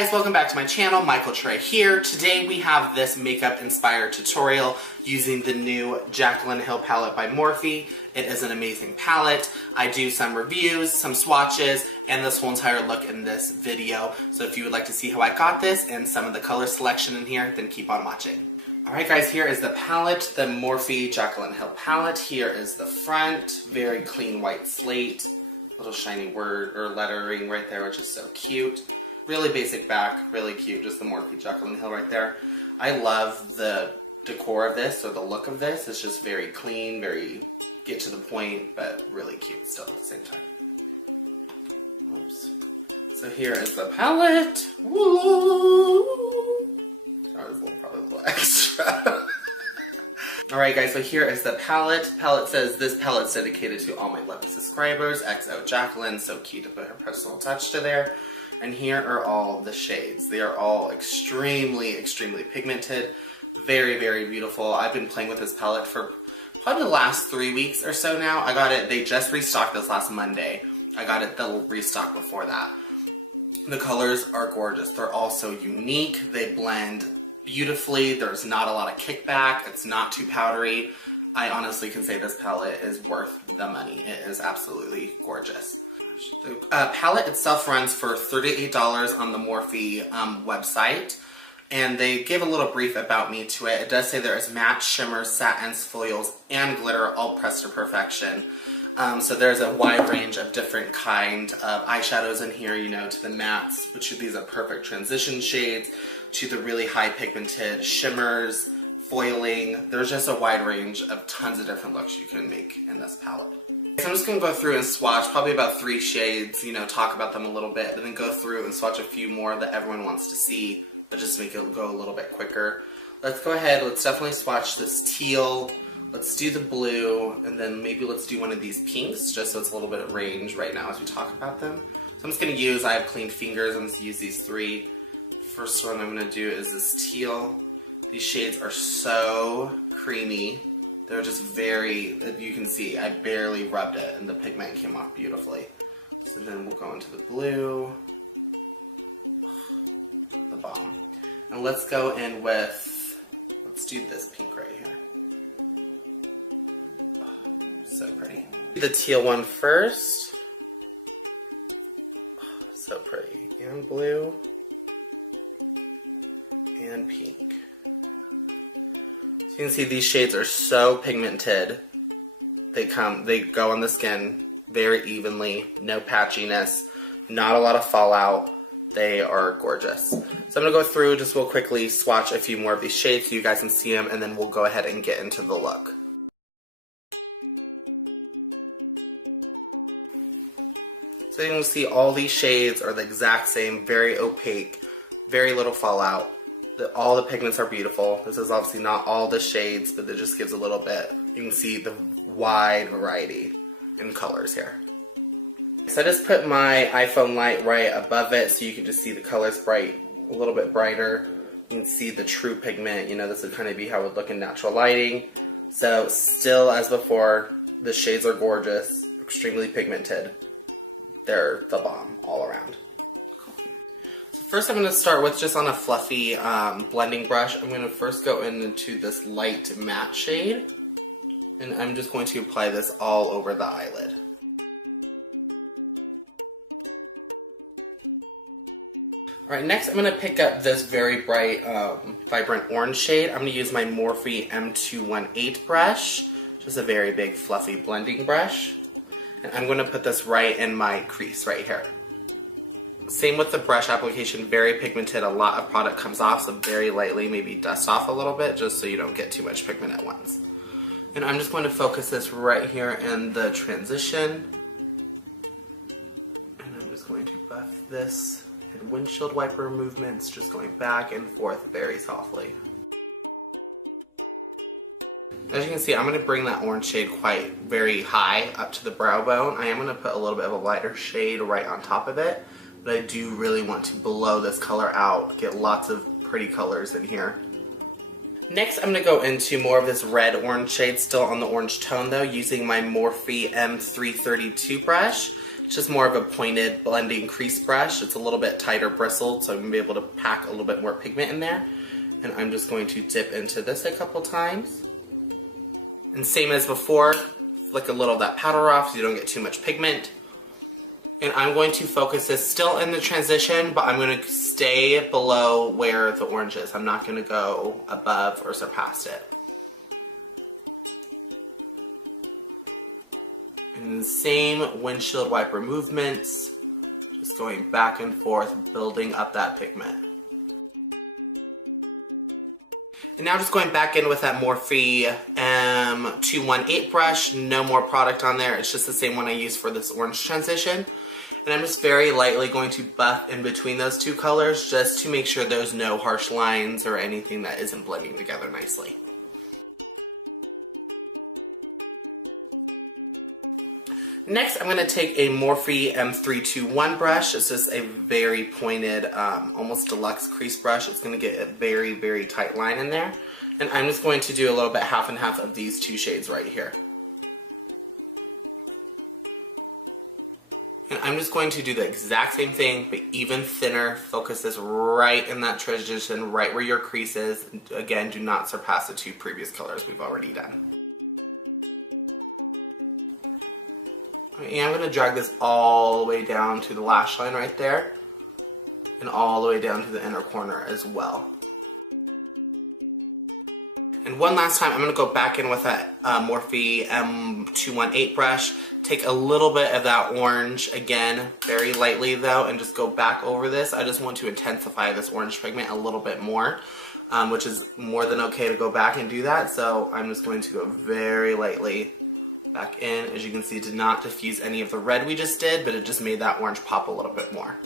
guys, welcome back to my channel. Michael Trey here. Today we have this makeup inspired tutorial using the new Jaclyn Hill Palette by Morphe. It is an amazing palette. I do some reviews, some swatches, and this whole entire look in this video. So if you would like to see how I got this and some of the color selection in here, then keep on watching. Alright guys, here is the palette, the Morphe Jaclyn Hill Palette. Here is the front, very clean white slate. Little shiny word or lettering right there, which is so cute. Really basic back, really cute, just the Morphe Jaclyn Hill right there. I love the decor of this, or the look of this. It's just very clean, very get to the point, but really cute still at the same time. Oops. So here is the palette. Woo! Sorry, it's probably a little extra. Alright guys, so here is the palette. Palette says, this palette's dedicated to all my lovely subscribers. XO Jaclyn, so cute to put her personal touch to there. And here are all the shades. They are all extremely, extremely pigmented. Very, very beautiful. I've been playing with this palette for probably the last 3 weeks or so now. I got it, they just restocked this last Monday. I got it, the restock before that. The colors are gorgeous. They're all so unique. They blend beautifully. There's not a lot of kickback. It's not too powdery. I honestly can say this palette is worth the money. It is absolutely gorgeous. The palette itself runs for $38 on the Morphe website, and they give a little brief about me to it. It does say there is matte, shimmers, satins, foils, and glitter, all pressed to perfection. So there's a wide range of different kind of eyeshadows in here, you know, to the mattes, which these are perfect transition shades, to the really high pigmented shimmers, foiling. There's just a wide range of tons of different looks you can make in this palette. So I'm just going to go through and swatch probably about 3 shades, you know, talk about them a little bit, but then go through and swatch a few more that everyone wants to see, but just make it go a little bit quicker. Let's go ahead, let's definitely swatch this teal, let's do the blue, and then maybe let's do one of these pinks, just so it's a little bit of range right now as we talk about them. So I'm just going to use, I have clean fingers, I'm going to use these 3. First one I'm going to do is this teal. These shades are so creamy. They're just very, you can see, I barely rubbed it and the pigment came off beautifully. So then we'll go into the blue, the bomb. And let's go in with, let's do this pink right here. So pretty. The teal one first. So pretty. And blue. And pink. You can see these shades are so pigmented. They go on the skin very evenly, no patchiness, not a lot of fallout. They are gorgeous. So I'm gonna go through just real quickly, swatch a few more of these shades so you guys can see them, and then we'll go ahead and get into the look. So you can see all these shades are the exact same, very opaque, very little fallout. All the pigments are beautiful. This is obviously not all the shades, but it just gives a little bit. You can see the wide variety in colors here. So I just put my iPhone light right above it so you can just see the colors bright, a little bit brighter. You can see the true pigment. You know, this would kind of be how it would look in natural lighting. So still as before, the shades are gorgeous, extremely pigmented. They're the bomb all around. First I'm going to start with just on a fluffy blending brush. I'm going to first go into this light matte shade, and I'm just going to apply this all over the eyelid. Alright, next I'm going to pick up this very bright, vibrant orange shade. I'm going to use my Morphe M218 brush, just a very big fluffy blending brush. And I'm going to put this right in my crease right here. Same with the brush application, very pigmented, a lot of product comes off, so very lightly, maybe dust off a little bit, just so you don't get too much pigment at once. And I'm just going to focus this right here in the transition. And I'm just going to buff this in windshield wiper movements, just going back and forth very softly. As you can see, I'm going to bring that orange shade quite very high up to the brow bone. I am going to put a little bit of a lighter shade right on top of it. But I do really want to blow this color out, get lots of pretty colors in here. Next, I'm going to go into more of this red-orange shade, still on the orange tone though, using my Morphe M332 brush. It's just more of a pointed blending crease brush. It's a little bit tighter bristled, so I'm going to be able to pack a little bit more pigment in there. And I'm just going to dip into this a couple times. And same as before, flick a little of that powder off so you don't get too much pigment. And I'm going to focus this still in the transition, but I'm going to stay below where the orange is. I'm not going to go above or surpass it. And the same windshield wiper movements, just going back and forth, building up that pigment. And now just going back in with that Morphe M218 brush, no more product on there, it's just the same one I used for this orange transition. And I'm just very lightly going to buff in between those two colors just to make sure there's no harsh lines or anything that isn't blending together nicely. Next, I'm going to take a Morphe M321 brush. It's just a very pointed, almost deluxe crease brush. It's going to get a very, very tight line in there. And I'm just going to do a little bit half and half of these two shades right here. And I'm just going to do the exact same thing, but even thinner. Focus this right in that transition, right where your crease is. Again, do not surpass the two previous colors we've already done. And I'm going to drag this all the way down to the lash line right there, and all the way down to the inner corner as well. And one last time, I'm going to go back in with that Morphe M218 brush, take a little bit of that orange, again, very lightly though, and just go back over this. I just want to intensify this orange pigment a little bit more, which is more than okay to go back and do that, so I'm just going to go very lightly back in. As you can see, it did not diffuse any of the red we just did, but it just made that orange pop a little bit more.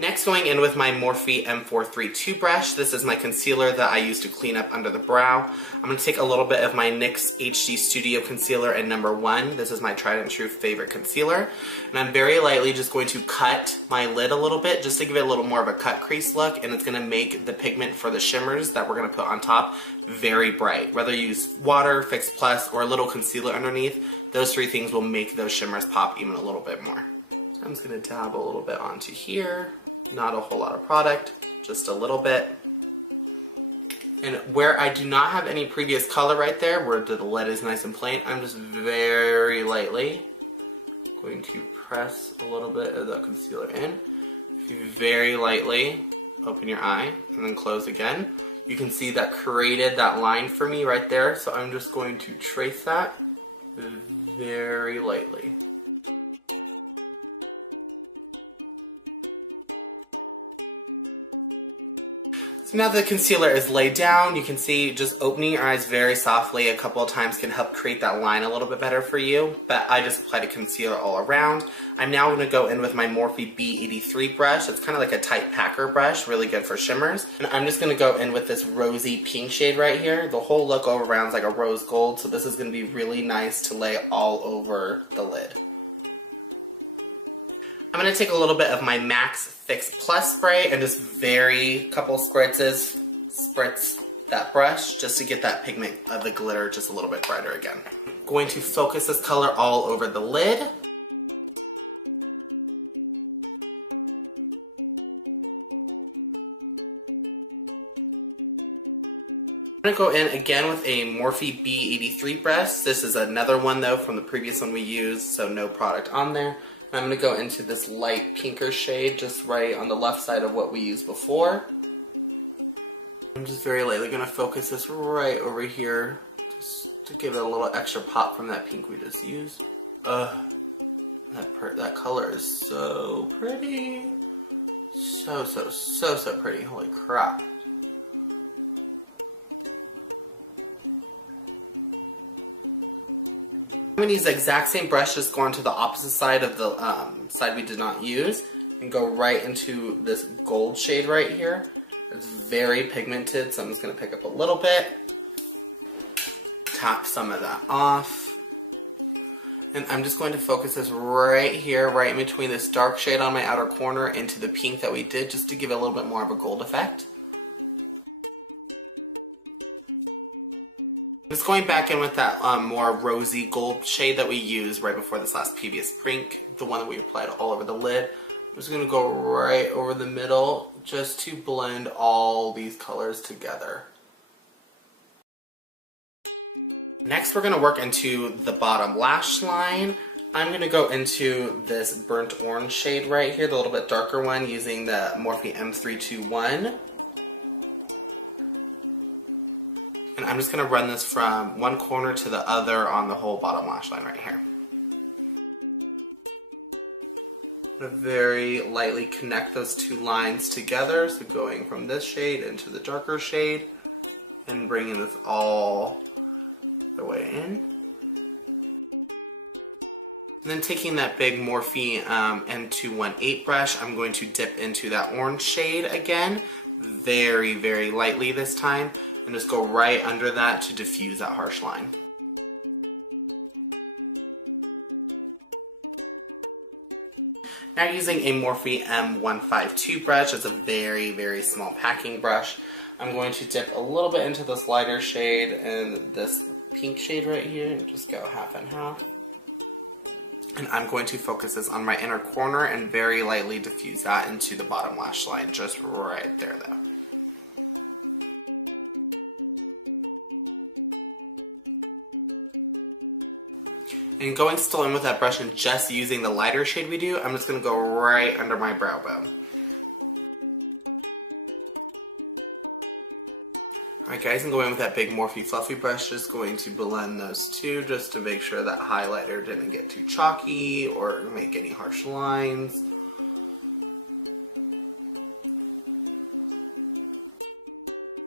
Next, going in with my Morphe M432 brush. This is my concealer that I use to clean up under the brow. I'm going to take a little bit of my NYX HD Studio Concealer in number 1. This is my tried and true favorite concealer. And I'm very lightly just going to cut my lid a little bit just to give it a little more of a cut crease look, and it's going to make the pigment for the shimmers that we're going to put on top very bright. Whether you use water, Fix Plus, or a little concealer underneath, those three things will make those shimmers pop even a little bit more. So I'm just going to dab a little bit onto here. Not a whole lot of product, just a little bit. And where I do not have any previous color right there, where the lid is nice and plain, I'm just very lightly going to press a little bit of that concealer in. If you very lightly open your eye and then close again, you can see that created that line for me right there. So I'm just going to trace that very lightly. So now the concealer is laid down, you can see just opening your eyes very softly a couple of times can help create that line a little bit better for you, but I just applied a concealer all around. I'm now going to go in with my Morphe B83 brush. It's kind of like a tight packer brush, really good for shimmers. And I'm just going to go in with this rosy pink shade right here. The whole look all around is like a rose gold, so this is going to be really nice to lay all over the lid. I'm going to take a little bit of my MAC's Fix Plus spray and just couple spritzes, spritz that brush just to get that pigment of the glitter just a little bit brighter again. I'm going to focus this color all over the lid. I'm going to go in again with a Morphe B83 brush. This is another one though from the previous one we used, so no product on there. I'm going to go into this light pinker shade just right on the left side of what we used before. I'm just very lightly going to focus this right over here just to give it a little extra pop from that pink we just used. That color is so pretty. So pretty. Holy crap. I'm going to use the exact same brush, just go on to the opposite side of the side we did not use, and go right into this gold shade right here. It's very pigmented, so I'm just going to pick up a little bit, tap some of that off, and I'm just going to focus this right here, right in between this dark shade on my outer corner into the pink that we did, just to give it a little bit more of a gold effect. Just going back in with that more rosy gold shade that we used right before this last previous prink, the one that we applied all over the lid. I'm just going to go right over the middle just to blend all these colors together. Next we're going to work into the bottom lash line. I'm going to go into this burnt orange shade right here, the little bit darker one, using the Morphe M321. And I'm just going to run this from one corner to the other on the whole bottom lash line right here. I'm going to very lightly connect those two lines together, so going from this shade into the darker shade, and bringing this all the way in. And then taking that big Morphe M218 brush, I'm going to dip into that orange shade again, very, very lightly this time. And just go right under that to diffuse that harsh line. Now using a Morphe M152 brush, it's a very, very small packing brush. I'm going to dip a little bit into this lighter shade and this pink shade right here, and just go half and half. And I'm going to focus this on my inner corner and very lightly diffuse that into the bottom lash line, just right there though. And going still in with that brush and just using the lighter shade we do, I'm just going to go right under my brow bone. Alright guys, I'm going with that big Morphe fluffy brush, just going to blend those two just to make sure that highlighter didn't get too chalky or make any harsh lines.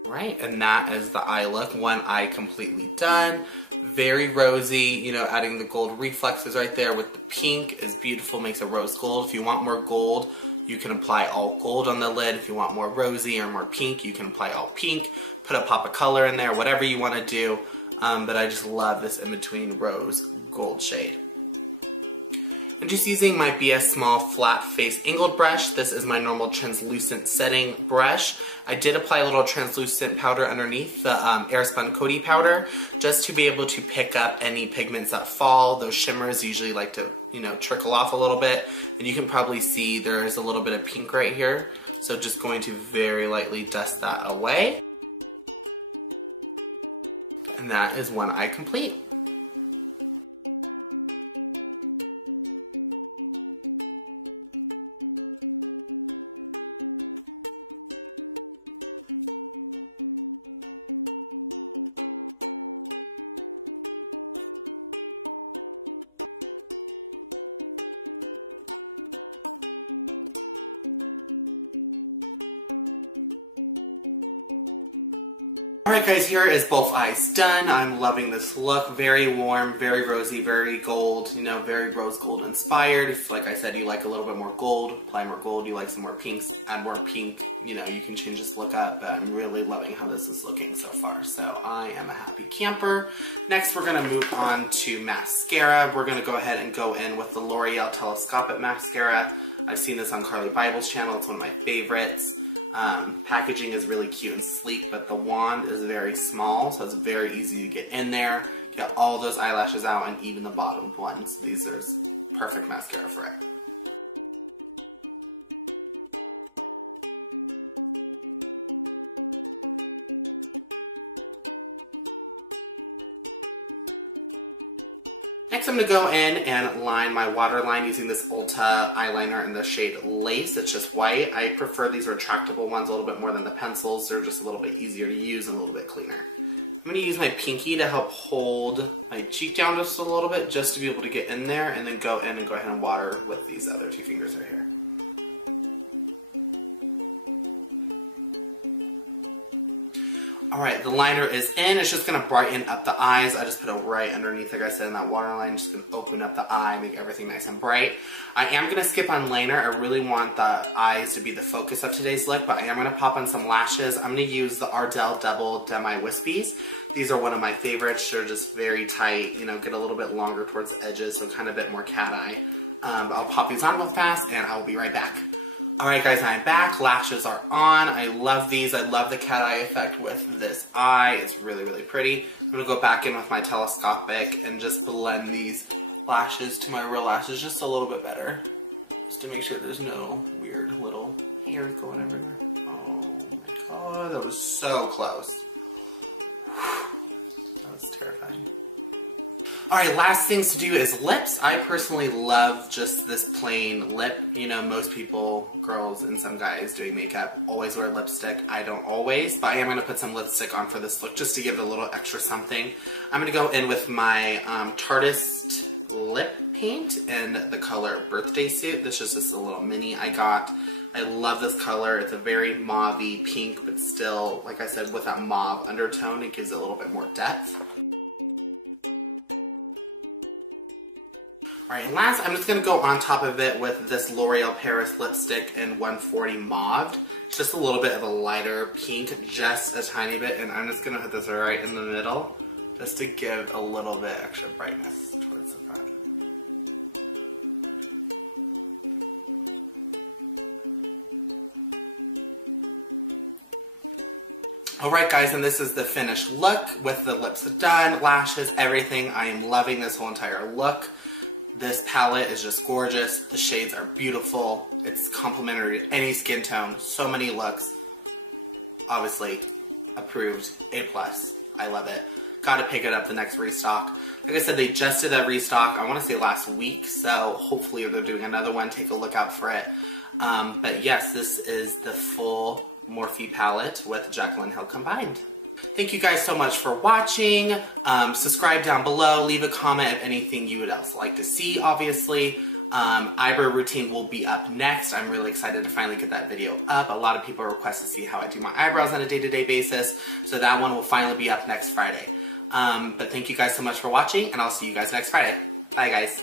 Right, and that is the eye look. One eye completely done. Very rosy, you know, adding the gold reflexes right there with the pink is beautiful, makes a rose gold. If you want more gold, you can apply all gold on the lid. If you want more rosy or more pink, you can apply all pink. Put a pop of color in there, whatever you want to do. But I just love this in-between rose gold shade. I'm just using my BS Small Flat Face Angled brush. This is my normal translucent setting brush. I did apply a little translucent powder underneath the Airspun Coty powder just to be able to pick up any pigments that fall. Those shimmers usually like to, you know, trickle off a little bit. And you can probably see there is a little bit of pink right here. So just going to very lightly dust that away. And that is one eye complete. Alright guys, here is both eyes done. I'm loving this look. Very warm, very rosy, very gold, you know, very rose gold inspired. If, like I said, you like a little bit more gold, apply more gold. You like some more pinks, add more pink. You know, you can change this look up, but I'm really loving how this is looking so far. So I am a happy camper. Next, we're going to move on to mascara. We're going to go ahead and go in with the Loreal Telescopic mascara. I've seen this on Carly Bible's channel. It's one of my favorites. Packaging is really cute and sleek, but the wand is very small, so it's very easy to get in there, get all those eyelashes out, and even the bottom ones. These are perfect mascara for it. Next I'm going to go in and line my waterline using this Ulta eyeliner in the shade Lace. It's just white. I prefer these retractable ones a little bit more than the pencils. They're just a little bit easier to use and a little bit cleaner. I'm going to use my pinky to help hold my cheek down just a little bit, just to be able to get in there, and then go in and go ahead and water with these other two fingers right here. Alright, the liner is in. It's just going to brighten up the eyes. I just put it right underneath, like I said, in that waterline. Just going to open up the eye, make everything nice and bright. I am going to skip on liner. I really want the eyes to be the focus of today's look, but I am going to pop on some lashes. I'm going to use the Ardell Double Demi Wispies. These are one of my favorites. They're just very tight, you know, get a little bit longer towards the edges, so kind of a bit more cat eye. I'll pop these on real fast, and I will be right back. Alright guys, I'm back. Lashes are on. I love these. I love the cat eye effect with this eye. It's really, really pretty. I'm going to go back in with my Telescopic and just blend these lashes to my real lashes just a little bit better. Just to make sure there's no weird little hairs going everywhere. Oh my god, that was so close. That was terrifying. Alright, last things to do is lips. I personally love just this plain lip. You know, most people, girls and some guys doing makeup, always wear lipstick. I don't always, but I am going to put some lipstick on for this look just to give it a little extra something. I'm going to go in with my Tarte lip paint in the color Birthday Suit. This is just a little mini I got. I love this color. It's a very mauve-y pink, but still, like I said, with that mauve undertone, it gives it a little bit more depth. Alright, and last, I'm just going to go on top of it with this L'Oreal Paris lipstick in 140 Mauve. Just a little bit of a lighter pink, just a tiny bit, and I'm just going to put this right in the middle, just to give a little bit extra brightness towards the front. Alright guys, and this is the finished look with the lips done, lashes, everything. I am loving this whole entire look. This palette is just gorgeous. The shades are beautiful. It's complementary to any skin tone. So many looks. Obviously, approved. A+. I love it. Gotta pick it up the next restock. Like I said, they just did that restock, I want to say last week, so hopefully they're doing another one. Take a look out for it. But yes, this is the full Morphe palette with Jaclyn Hill combined. Thank you guys so much for watching. Subscribe down below. Leave a comment of anything you would else like to see, obviously. Eyebrow routine will be up next. I'm really excited to finally get that video up. A lot of people request to see how I do my eyebrows on a day-to-day basis. So that one will finally be up next Friday. But thank you guys so much for watching, and I'll see you guys next Friday. Bye, guys.